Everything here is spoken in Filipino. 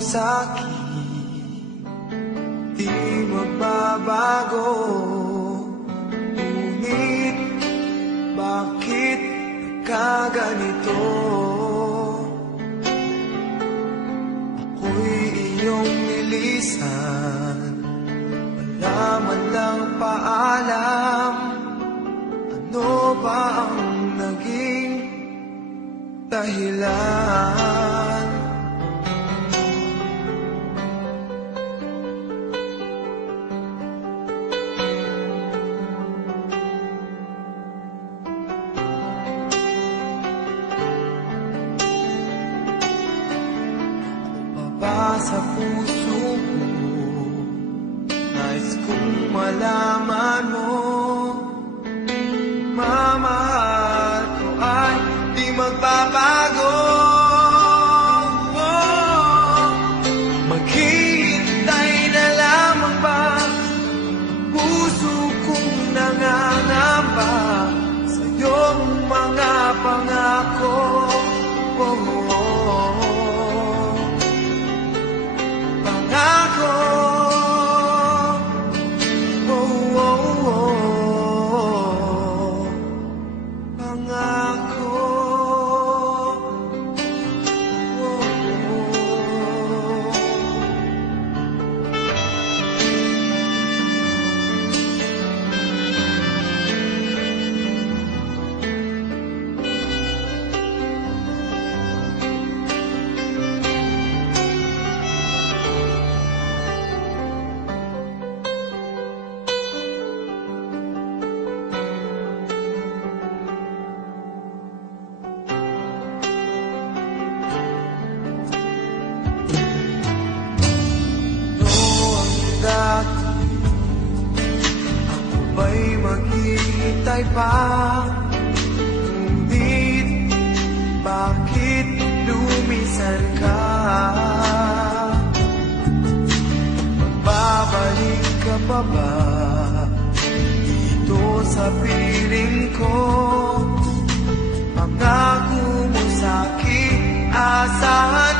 sa'kin Di magbabago Ngunit bakit kaganito? Ako'y iyong nilisan Wala man lang paalam Ano ba ang naging dahilan? Sa puso mo. Nais kong malaman mo. Mamahal ko ay di magbabago maghihintay pa? Ngunit bakit lumisan ka? Magbabalik ka pa ba? Dito sa piling ko Pangako mo sa'kin Asahan